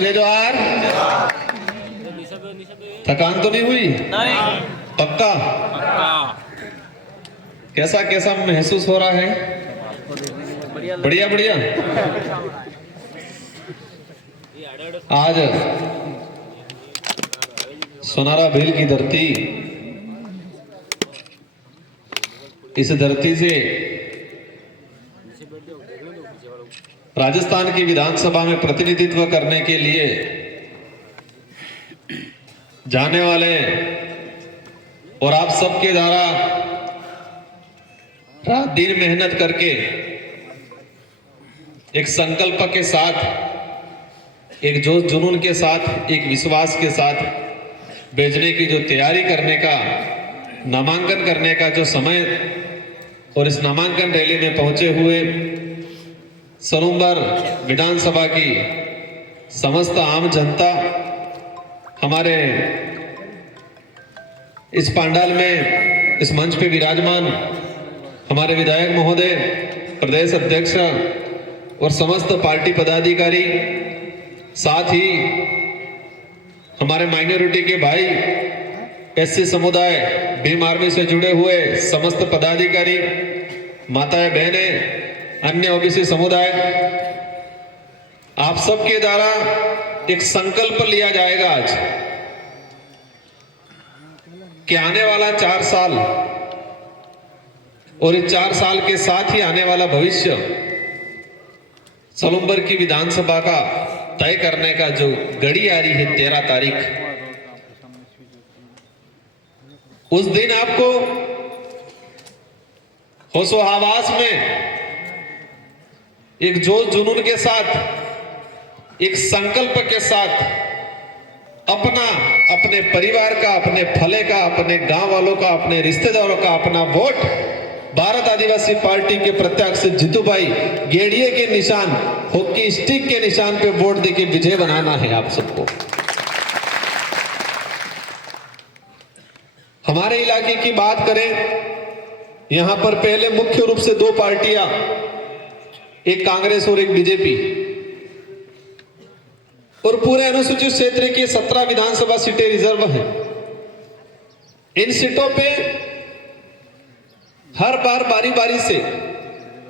जय जोहार। थकान तो नहीं हुई? नहीं। पक्का? कैसा कैसा महसूस हो रहा है? बढ़िया बढ़िया। आज सोनारा भील की धरती, इस धरती से राजस्थान की विधानसभा में प्रतिनिधित्व करने के लिए जाने वाले और आप सबके द्वारा रात दिन मेहनत करके एक संकल्प के साथ, एक जोश जुनून के साथ, एक विश्वास के साथ भेजने की जो तैयारी करने का, नामांकन करने का जो समय और इस नामांकन रैली में पहुंचे हुए सलूमबर विधानसभा की समस्त आम जनता, हमारे इस पंडाल में, इस मंच पे विराजमान हमारे विधायक महोदय, प्रदेश अध्यक्ष और समस्त पार्टी पदाधिकारी, साथ ही हमारे माइनॉरिटी के भाई, एससी समुदाय, भीम आर्मी से जुड़े हुए समस्त पदाधिकारी, माताएं बहनें, अन्य ओबीसी समुदाय, आप सबके द्वारा एक संकल्प लिया जाएगा आज कि आने वाला 4 साल और इस 4 साल के साथ ही आने वाला भविष्य सलूमबर की विधानसभा का तय करने का जो घड़ी आ रही है 13 तारीख, उस दिन आपको होशो हवास में एक जोश जुनून के साथ, एक संकल्प के साथ अपना, अपने परिवार का, अपने फले का, अपने गांव वालों का, अपने रिश्तेदारों का अपना वोट भारत आदिवासी पार्टी के प्रत्याशी जीतू भाई गेड़िए के निशान, हॉकी स्टिक के निशान पे वोट देके विजय बनाना है आप सबको। हमारे इलाके की बात करें, यहां पर पहले मुख्य रूप से 2 पार्टियां, एक कांग्रेस और एक बीजेपी, और पूरे अनुसूचित क्षेत्र की 17 विधानसभा सीटें रिजर्व हैं। इन सीटों पे हर बार बारी बारी से,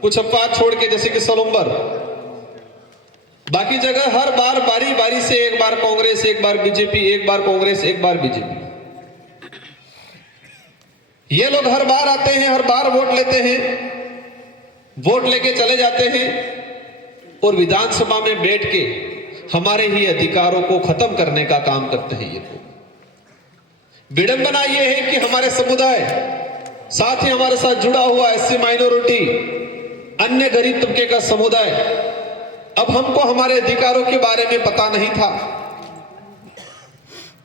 कुछ अपवाद छोड़ के जैसे कि सलूमबर, बाकी जगह हर बार बारी बारी से एक बार कांग्रेस, एक बार बीजेपी, एक बार कांग्रेस, एक बार बीजेपी, ये लोग हर बार आते हैं, हर बार वोट लेते हैं, वोट लेके चले जाते हैं और विधानसभा में बैठ के हमारे ही अधिकारों को खत्म करने का काम करते हैं। ये लोग, विडंबना ये है कि हमारे समुदाय, साथ ही हमारे साथ जुड़ा हुआ एससी माइनॉरिटी, अन्य गरीब तबके का समुदाय, अब हमको हमारे अधिकारों के बारे में पता नहीं था।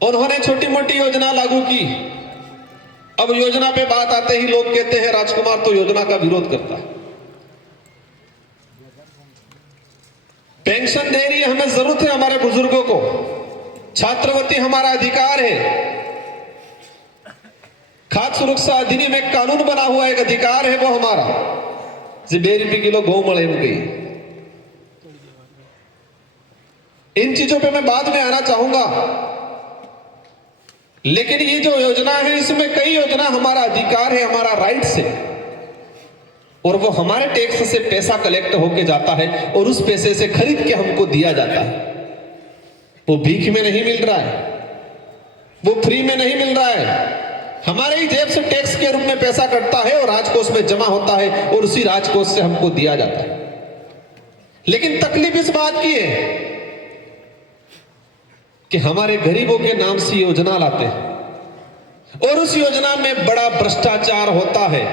उन्होंने छोटी मोटी योजना लागू की। अब योजना पे बात आते ही लोग कहते हैं राजकुमार तो योजना का विरोध करता है। पेंशन दे रही है, हमें जरूरत है हमारे बुजुर्गों को, छात्रवृत्ति हमारा अधिकार है, खाद्य सुरक्षा अधिनियम एक कानून बना हुआ एक अधिकार है, वो हमारा। 2 रुपये किलो गौ मले गई। इन चीजों पे मैं बाद में आना चाहूंगा, लेकिन ये जो योजना है, इसमें कई योजना हमारा अधिकार है, हमारा राइट्स है, और वो हमारे टैक्स से पैसा कलेक्ट होके जाता है और उस पैसे से खरीद के हमको दिया जाता है। वो भीख में नहीं मिल रहा है, वो फ्री में नहीं मिल रहा है, हमारे ही जेब से टैक्स के रूप में पैसा कटता है और राजकोष में जमा होता है और उसी राजकोष से हमको दिया जाता है। लेकिन तकलीफ इस बात की है कि हमारे गरीबों के नाम से योजना लाते हैं और उस योजना में बड़ा भ्रष्टाचार होता है,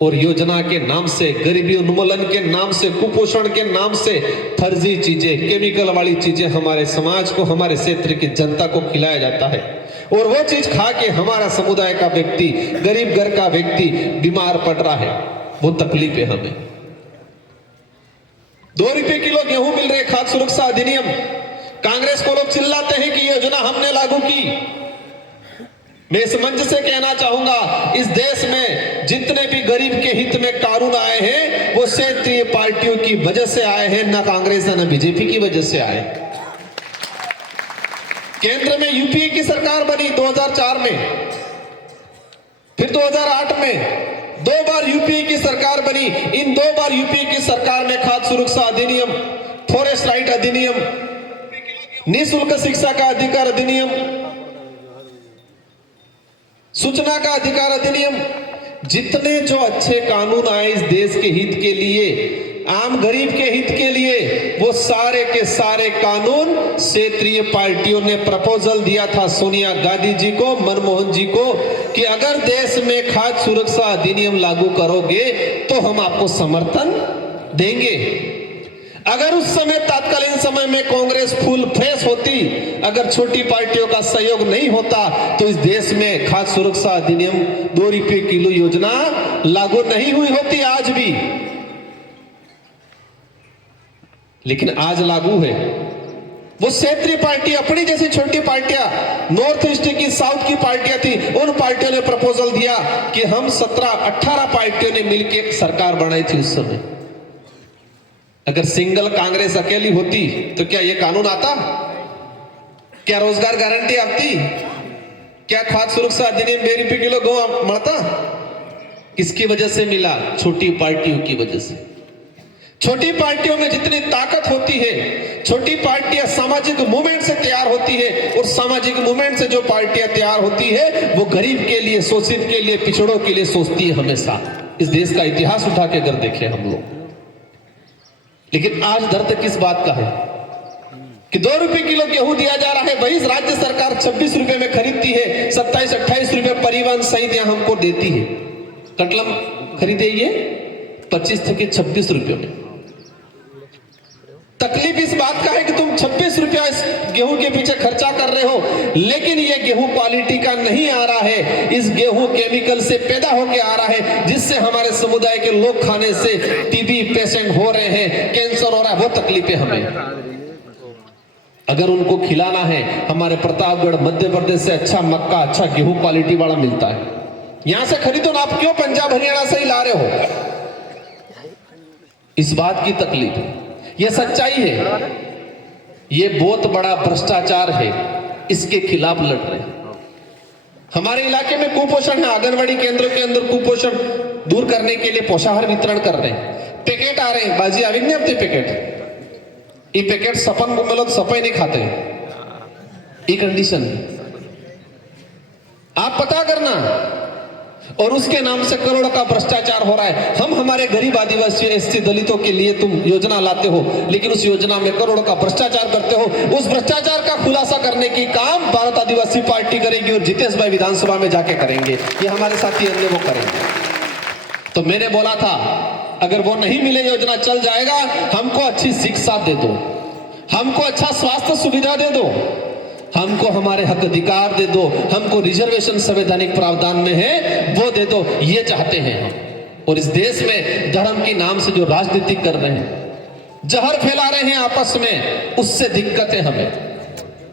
और योजना के नाम से, गरीबी उन्मूलन के नाम से, कुपोषण के नाम से फर्जी चीजें, केमिकल वाली चीजें हमारे समाज को, हमारे क्षेत्र की जनता को खिलाया जाता है, और वो चीज खा के हमारा समुदाय का व्यक्ति, गरीब घर का व्यक्ति बीमार पड़ रहा है। वो तकलीफ है हमें। 2 रुपये किलो गेहूं मिल रहे, खाद्य सुरक्षा अधिनियम, कांग्रेस को लोग चिल्लाते हैं कि योजना हमने लागू की। मैं इस मंच से कहना चाहूंगा, इस देश में जितने भी गरीब के हित में कानून आए हैं, वो क्षेत्रीय पार्टियों की वजह से आए हैं, ना कांग्रेस ना बीजेपी की वजह से आए। केंद्र में यूपीए की सरकार बनी 2004 में, फिर 2008 में 2 बार यूपीए की सरकार बनी। इन 2 बार यूपीए की सरकार में खाद्य सुरक्षा अधिनियम, फॉरेस्ट राइट अधिनियम, निःशुल्क शिक्षा का अधिकार अधिनियम, सूचना का अधिकार अधिनियम, जितने जो अच्छे कानून आए इस देश के हित के लिए, आम गरीब के हित के लिए, वो सारे के सारे कानून क्षेत्रीय पार्टियों ने प्रपोजल दिया था सोनिया गांधी जी को, मनमोहन जी को, कि अगर देश में खाद्य सुरक्षा अधिनियम लागू करोगे तो हम आपको समर्थन देंगे। अगर उस समय तत्कालीन समय में कांग्रेस फुल फ्रेश होती, अगर छोटी पार्टियों का सहयोग नहीं होता, तो इस देश में खाद्य सुरक्षा अधिनियम 2 रुपये किलो योजना लागू नहीं हुई होती आज भी। लेकिन आज लागू है। वो क्षेत्रीय पार्टी, अपनी जैसी छोटी पार्टियां, नॉर्थ ईस्ट की, साउथ की पार्टियां थी, उन पार्टियों ने प्रपोजल दिया कि हम 17-18 पार्टियों ने मिलकर सरकार बनाई थी उस समय। अगर सिंगल कांग्रेस अकेली होती तो क्या यह कानून आता? क्या रोजगार गारंटी आती? क्या खाद्य सुरक्षा अधिनियम 2 रुपये किलो गेहूं मिलता? किसकी वजह से मिला? छोटी पार्टियों की वजह से। छोटी पार्टियों में जितनी ताकत होती है, छोटी पार्टियां सामाजिक मूवमेंट से तैयार होती है, और सामाजिक मूवमेंट से जो पार्टियां तैयार होती है वो गरीब के लिए, शोषित के लिए, पिछड़ों के लिए सोचती है हमेशा। इस देश का इतिहास उठा के अगर देखें हम लोग, लेकिन आज दर्द किस बात का है कि 2 रुपये किलो गेहूं दिया जा रहा है, वही राज्य सरकार 26 रुपए में खरीदती है, 27-28 रुपए परिवहन सहित यहां हमको देती है। कटलम खरीदे ये 25 थे 26 रुपयों में। तकलीफ इस बात का है कि तुम 26 रुपया इस गेहूं के पीछे खर्चा कर रहे हो, लेकिन ये गेहूं क्वालिटी का नहीं आ रहा है। इस गेहूं केमिकल से पैदा होके आ रहा है, जिससे हमारे समुदाय के लोग खाने से टीबी पेशेंट हो रहे हैं, कैंसर हो रहा है। वो तकलीफें हमें, अगर उनको खिलाना है, हमारे प्रतापगढ़ मध्य प्रदेश से अच्छा मक्का, अच्छा गेहूं क्वालिटी वाला मिलता है, यहां से खरीदो ना। आप क्यों पंजाब हरियाणा से ही ला रहे हो? इस बात की तकलीफ है। यह सच्चाई है, यह बहुत बड़ा भ्रष्टाचार है, इसके खिलाफ लड़ रहे हैं। हमारे इलाके में कुपोषण है, आंगनवाड़ी केंद्रों के अंदर कुपोषण दूर करने के लिए पोषाहार वितरण कर रहे हैं। पैकेट आ रहे हैं, बाजी आवेग नहीं अपने पैकेट, ये पैकेट सपन को मिलो सफाई नहीं खाते, ये कंडीशन है। आप पता करना, और उसके नाम से करोड़ों का भ्रष्टाचार हो रहा है। हम हमारे गरीब आदिवासी, एससी, दलितों के लिए तुम योजना लाते हो, लेकिन उस योजना में करोड़ों का भ्रष्टाचार करते हो। उस भ्रष्टाचार का खुलासा करने की काम भारत आदिवासी पार्टी करेगी, और जितेश भाई विधानसभा में जाके करेंगे। ये हमारे साथी अन्य वो करेंगे। तो मैंने बोला था, अगर वो नहीं मिले, योजना चल जाएगा, हमको अच्छी शिक्षा दे दो, हमको अच्छा स्वास्थ्य सुविधा दे दो, हमको हमारे हक अधिकार दे दो, हमको रिजर्वेशन संवैधानिक प्रावधान में है वो दे दो, ये चाहते हैं हम। और इस देश में धर्म के नाम से जो राजनीति कर रहे हैं, जहर फैला रहे हैं आपस में, उससे दिक्कत है हमें।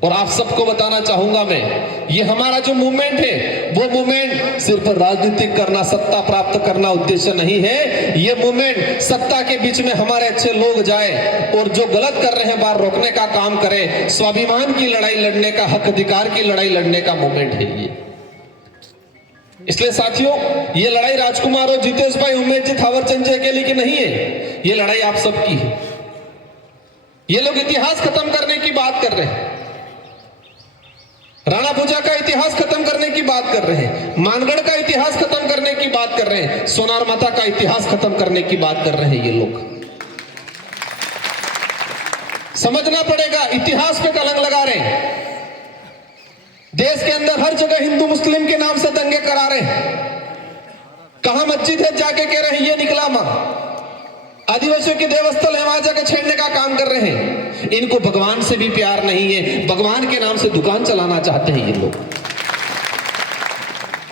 और आप सबको बताना चाहूंगा मैं, ये हमारा जो मूवमेंट है, वो मूवमेंट सिर्फ राजनीतिक करना, सत्ता प्राप्त करना उद्देश्य नहीं है। ये मूवमेंट सत्ता के बीच में हमारे अच्छे लोग जाए और जो गलत कर रहे हैं बाहर रोकने का काम करें। स्वाभिमान की लड़ाई लड़ने का, हक अधिकार की लड़ाई लड़ने का मूवमेंट है ये। इसलिए साथियों, ये लड़ाई राजकुमार और जितेश भाई, उमेश जी, थावरचंद जी अकेले की नहीं है, ये लड़ाई आप सबकी है। ये लोग इतिहास खत्म करने की बात कर रहे हैं, राणा भुजा का इतिहास खत्म करने की बात कर रहे हैं, मानगढ़ का इतिहास खत्म करने की बात कर रहे हैं, सोनार माता का इतिहास खत्म करने की बात कर रहे हैं। ये लोग समझना पड़ेगा, इतिहास पे कलंक लगा रहे हैं। देश के अंदर हर जगह हिंदू मुस्लिम के नाम से दंगे करा रहे हैं। कहां मस्जिद है जाके कह रहे हैं ये निकला मां, आदिवासियों के देवस्थल है वहां जाके छेड़ने का काम कर रहे हैं। इनको भगवान से भी प्यार नहीं है, भगवान के नाम से दुकान चलाना चाहते हैं ये लोग।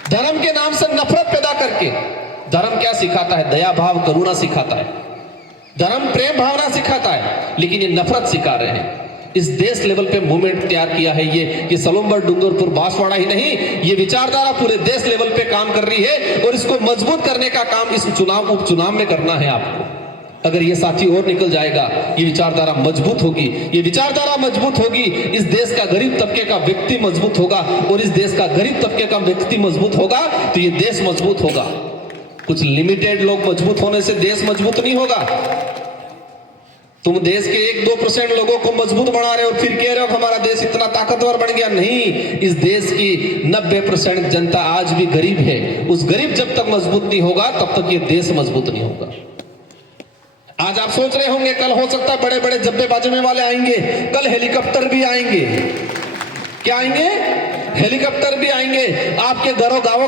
धर्म के नाम से नफरत पैदा करके, धर्म क्या सिखाता है? दया भाव, करुणा सिखाता है, धर्म प्रेम भावना सिखाता है, लेकिन ये नफरत सिखा रहे हैं। इस देश लेवल पे मूवमेंट तैयार किया है ये सलोम्बर, डूंगरपुर, बांसवाड़ा ही नहीं, ये विचारधारा पूरे देश लेवल पे काम कर रही है, और इसको मजबूत करने का काम इस चुनाव, उपचुनाव में करना है आपको। अगर ये साथी और निकल जाएगा, ये विचारधारा मजबूत होगी, ये विचारधारा मजबूत होगी, इस देश का गरीब तबके का व्यक्ति मजबूत होगा, और इस देश का गरीब तबके का व्यक्ति मजबूत होगा तो ये देश मजबूत होगा। कुछ लिमिटेड लोग मजबूत होने से देश मजबूत नहीं होगा। तुम देश के 1-2% लोगों को मजबूत बना रहे हो और फिर कह रहे हो हमारा देश इतना ताकतवर बन गया। नहीं, इस देश की 90% जनता आज भी गरीब है। उस गरीब जब तक मजबूत नहीं होगा तब तक ये देश मजबूत नहीं होगा। आज आप सोच रहे होंगे कल हो सकता है बड़े बड़े जब्बे बाजमे वाले आएंगे, कल हेलीकॉप्टर भी आएंगे। क्या आएंगे? हेलीकॉप्टर भी आएंगे। आपके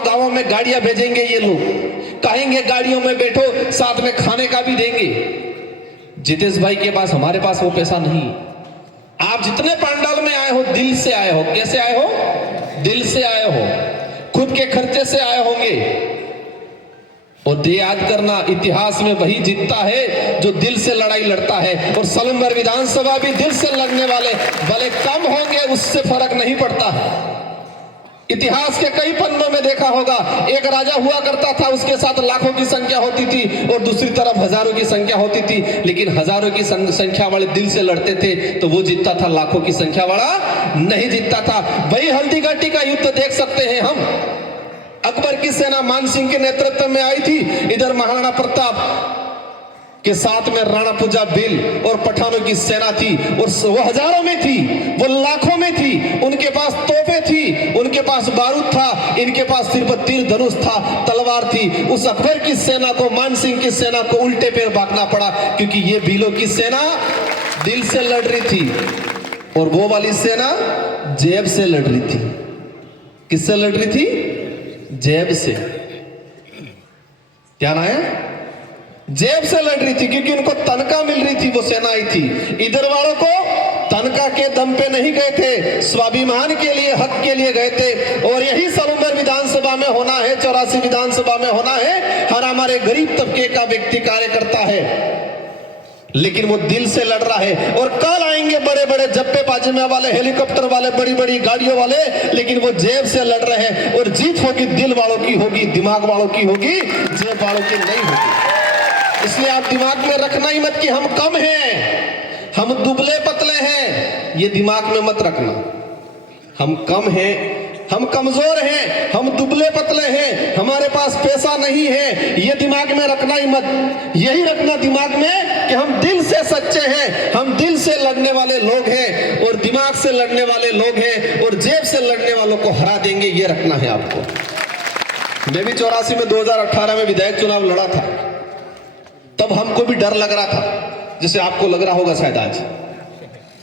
गांवों में गाड़ियां भेजेंगे ये लोग, कहेंगे गाड़ियों में बैठो, साथ में खाने का भी देंगे। जितेश भाई के पास, हमारे पास वो पैसा नहीं। आप जितने पंडाल में आए हो दिल से आए हो। कैसे आए हो? दिल से आए हो, खुद के खर्चे से आए होंगे। और याद करना, इतिहास में वही जीतता है जो दिल से लड़ाई लड़ता है। और सलूमबर विधानसभा भी दिल से लड़ने वाले भले कम होंगे, उससे फर्क नहीं पड़ता। इतिहास के कई पन्नों में देखा होगा, एक राजा हुआ करता था, उसके साथ लाखों की संख्या होती थी और दूसरी तरफ हजारों की संख्या होती थी, लेकिन हजारों की संख्या वाले दिल से लड़ते थे तो वो जीतता था, लाखों की संख्या वाला नहीं जीतता था। वही हल्दी घाटी का युद्ध देख सकते हैं हम। अकबर की सेना मान सिंह के नेतृत्व में आई थी, इधर महाराणा प्रताप के साथ में राणा पूजा बिल और पठानों की सेना थी, और वो हजारों में थी, वो लाखों में थी। उनके पास तोपें थी, उनके पास बारूद था, इनके पास सिर्फ तीर धनुष था, तलवार थी। उस अकबर की सेना को, मान सिंह की सेना को उल्टे पैर भागना पड़ा, क्योंकि ये भीलों की सेना दिल से लड़ रही थी और वो वाली सेना जेब से लड़ रही थी। किससे लड़ रही थी? जेब से। क्या ना है? जेब से लड़ रही थी, क्योंकि उनको तनख्वाह मिल रही थी, वो सेना आई थी। इधर वालों को तनख्वाह के दम पे नहीं गए थे, स्वाभिमान के लिए, हक के लिए गए थे। और यही सलूमबर विधानसभा में होना है, 84 विधानसभा में होना है। हर हमारे गरीब तबके का व्यक्ति कार्य करता है, लेकिन वो दिल से लड़ रहा है। और कल आएंगे बड़े बड़े जप्पे बाजमे वाले, हेलीकॉप्टर वाले, बड़ी बड़ी गाड़ियों वाले, लेकिन वो जेब से लड़ रहे हैं। और जीत होगी दिल वालों की होगी, दिमाग वालों की होगी, जेब वालों की नहीं होगी। इसलिए आप दिमाग में रखना ही मत कि हम कम हैं, हम दुबले पतले हैं। ये दिमाग में मत रखना, हम कम हैं, हम कमजोर हैं, हम दुबले पतले हैं, हमारे पास पैसा नहीं है। ये दिमाग में रखना ही मत। यही रखना दिमाग में कि हम दिल से सच्चे हैं, हम दिल से लड़ने वाले लोग हैं, और दिमाग से लड़ने वाले लोग हैं, और जेब से लड़ने वालों को हरा देंगे। ये रखना है आपको। मैं भी 84 में 2018 में विधायक चुनाव लड़ा था, तब हमको भी डर लग रहा था, जैसे आपको लग रहा होगा शायद आज।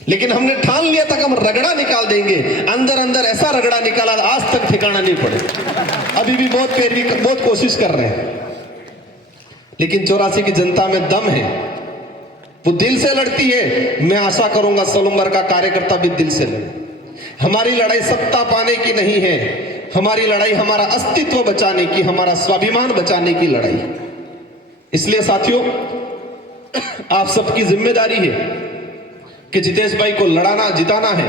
लेकिन हमने ठान लिया था कि हम रगड़ा निकाल देंगे। अंदर अंदर ऐसा रगड़ा निकाला, आज तक ठिकाना नहीं पड़े। अभी भी बहुत पैरवी, बहुत कोशिश कर रहे हैं, लेकिन 84 की जनता में दम है, वो दिल से लड़ती है। मैं आशा करूंगा सलूमबर का कार्यकर्ता भी दिल से लड़े। हमारी लड़ाई सत्ता पाने की नहीं है, हमारी लड़ाई हमारा अस्तित्व बचाने की, हमारा स्वाभिमान बचाने की लड़ाई। इसलिए साथियों, आप सबकी जिम्मेदारी है कि जितेश भाई को लड़ाना, जिताना है।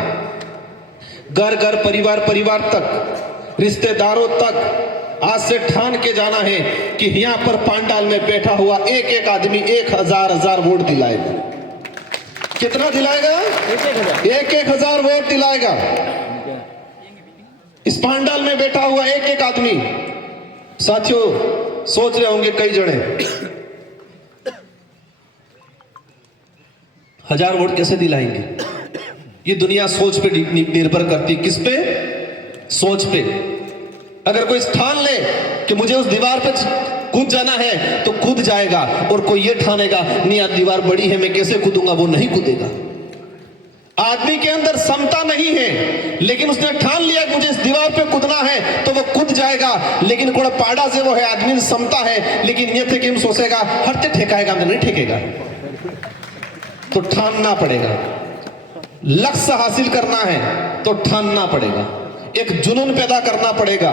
घर घर, परिवार परिवार तक, रिश्तेदारों तक आज से ठान के जाना है कि यहां पर पांडाल में बैठा हुआ एक एक आदमी 1000 वोट दिलाएगा। कितना दिलाएगा? 1000 वोट दिलाएगा। इस पांडाल में बैठा हुआ एक एक आदमी। साथियों, सोच रहे होंगे कई जने 1000 वोट कैसे दिलाएंगे? ये दुनिया सोच पे निर्भर करती। किस पे? सोच पे। अगर कोई ठान ले कि मुझे उस दीवार पे कूद जाना है तो कूद जाएगा, और कोई ये ठानेगा नहीं यार दीवार बड़ी है मैं कैसे कूदूंगा, वो नहीं कूदेगा। आदमी के अंदर क्षमता नहीं है, लेकिन उसने ठान लिया कि मुझे इस दीवार पे कूदना है तो वो कूद जाएगा। लेकिन कोई पाड़ा से वो है, आदमी में क्षमता है, लेकिन ये थे कि सोचेगा हरते ठेकाएगा, नहीं ठेकेगा। तो ठानना पड़ेगा। लक्ष्य हासिल करना है तो ठानना पड़ेगा, एक जुनून पैदा करना पड़ेगा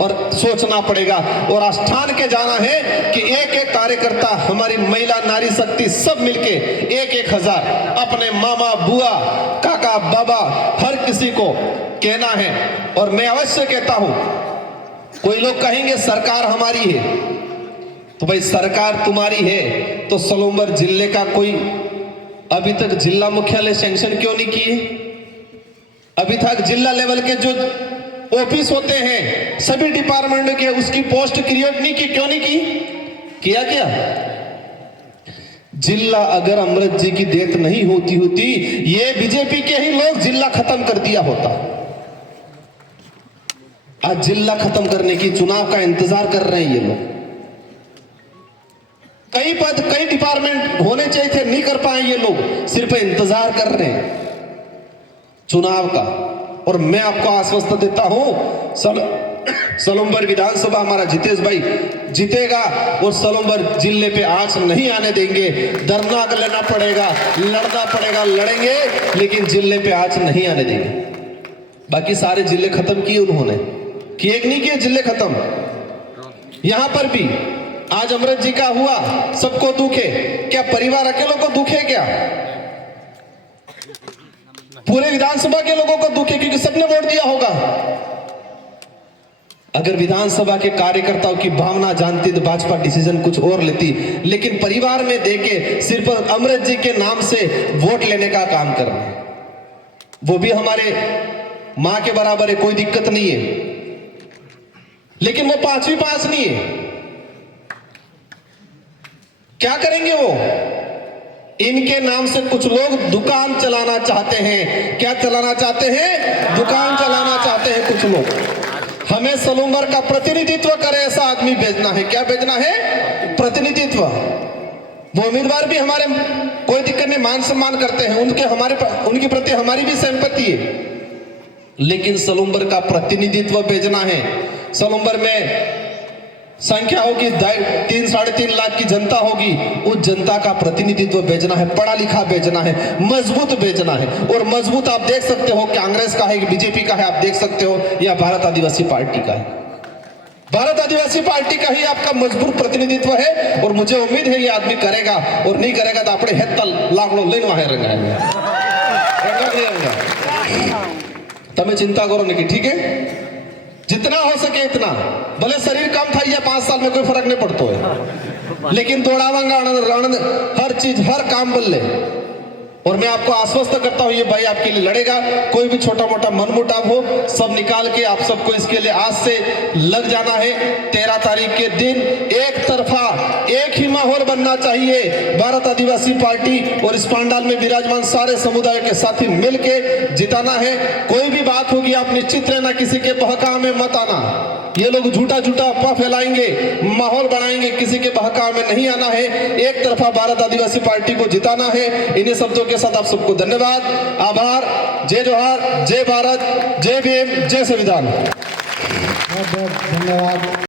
और सोचना पड़ेगा। और आज ठान के जाना है कि एक एक कार्यकर्ता, हमारी महिला, नारी शक्ति सब मिलके 1000 अपने मामा, बुआ, काका, बाबा, हर किसी को कहना है। और मैं अवश्य कहता हूं, कोई लोग कहेंगे सरकार हमारी है, तो भाई सरकार तुम्हारी है तो सलूम्बर जिले का कोई अभी तक जिला मुख्यालय सैंक्शन क्यों नहीं किए? अभी तक जिला लेवल के जो ऑफिस होते हैं सभी डिपार्टमेंट के उसकी पोस्ट क्रिएट नहीं की, क्यों नहीं की? किया क्या? जिला अगर अमृत जी की देत नहीं होती ये बीजेपी के ही लोग जिला खत्म कर दिया होता। आज जिला खत्म करने की चुनाव का इंतजार कर रहे हैं ये लोग। कई पद कई डिपार्टमेंट होने चाहिए थे, नहीं कर पाए ये लोग, सिर्फ इंतजार कर रहे हैं चुनाव का। और मैं आपको आश्वस्त देता हूं सलूम्बर विधानसभा हमारा जितेश भाई जीतेगा और सलूम्बर जिले पे आंच नहीं आने देंगे। धरना लेना पड़ेगा, लड़ना पड़ेगा, लड़ेंगे, लेकिन जिले पे आंच नहीं आने देंगे। बाकी सारे जिले खत्म किए उन्होंने, किए नहीं किए जिले खत्म। यहां पर भी आज अमृत जी का हुआ, सबको दुख है क्या? परिवार अकेलों को दुख है क्या? पूरे विधानसभा के लोगों को दुख है क्योंकि सबने वोट दिया होगा। अगर विधानसभा के कार्यकर्ताओं की भावना जानती तो भाजपा डिसीजन कुछ और लेती, लेकिन परिवार में देके सिर्फ अमृत जी के नाम से वोट लेने का काम कर रहे हैं। वो भी हमारे मां के बराबर है, कोई दिक्कत नहीं है, लेकिन वो 5वीं पास नहीं है। क्या करेंगे वो? इनके नाम से कुछ लोग दुकान चलाना चाहते हैं। क्या चलाना चाहते हैं? दुकान चलाना चाहते हैं कुछ लोग। हमें सलूम्बर का प्रतिनिधित्व करे ऐसा आदमी भेजना है। क्या भेजना है? प्रतिनिधित्व। वो उम्मीदवार भी हमारे कोई दिक्कत नहीं, मान सम्मान करते हैं, उनके प्रति हमारी भी सिंपैथी है, लेकिन सलूम्बर का प्रतिनिधित्व भेजना है। सलूम्बर में संख्या होगी 3-3.5 लाख की जनता होगी, उस जनता का प्रतिनिधित्व भेजना है, पढ़ा लिखा भेजना है, मजबूत भेजना है। और मजबूत आप देख सकते हो कांग्रेस का है, बीजेपी का है, आप देख सकते हो, या भारत आदिवासी पार्टी का है। भारत आदिवासी पार्टी का ही आपका मजबूत प्रतिनिधित्व है और मुझे उम्मीद है ये आदमी करेगा। और नहीं करेगा तो अपने हेत्तल लाखों लेन वहां तमें चिंता करो नहीं, ठीक है? जितना हो सके इतना, भले शरीर कम था या 5 साल में कोई फर्क नहीं पड़ता है, लेकिन दौड़ावांगा हर चीज हर काम बल्ले। और मैं आपको आश्वस्त करता हूं ये भाई आपके लिए लड़ेगा। कोई भी छोटा मोटा मनमुटाव हो सब निकाल के आप सबको इसके लिए आज से लग जाना है। 13 तारीख के दिन एक तरफा एक ही माहौल बनना चाहिए। भारत आदिवासी पार्टी और इस पंडाल में विराजमान सारे समुदाय के साथी मिलके जिताना है। कोई भी बात होगी आप निश्चित रहना, किसी के बहकाव में मत आना। ये लोग झूठा अफवाह फैलाएंगे, माहौल बनाएंगे, किसी के बहकाव में नहीं आना है। एक तरफा भारत आदिवासी पार्टी को जिताना है। इन्हीं शब्दों के साथ आप सबको धन्यवाद, आभार। जय जोहार, जय भारत, जय भीम, जय संविधान। बहुत बहुत धन्यवाद।